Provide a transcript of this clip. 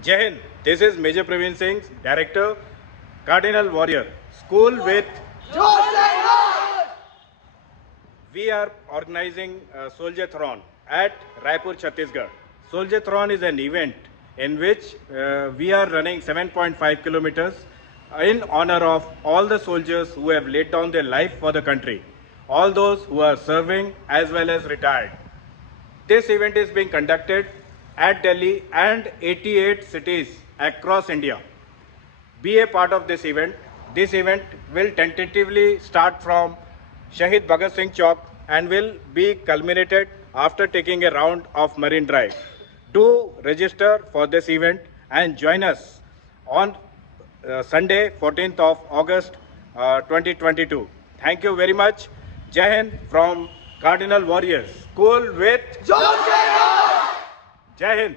Jai Hind. This is Major Praveen Singh, Director, Cardinal Warrior, School with. We are organizing Soldierathon at Raipur, Chhattisgarh. Soldierathon is an event in which we are running 7.5 kilometers in honor of all the soldiers who have laid down their life for the country, all those who are serving as well as retired. This event is being conducted at Delhi and 88 cities across India. Be a part of this event. This event will tentatively start from Shahid Bhagat Singh Chowk and will be culminated after taking a round of Marine Drive. Do register for this event and join us on Sunday, 14th of August 2022. Thank you very much. Jai Hind from Cardinal Warriors. School with. Jai Hind.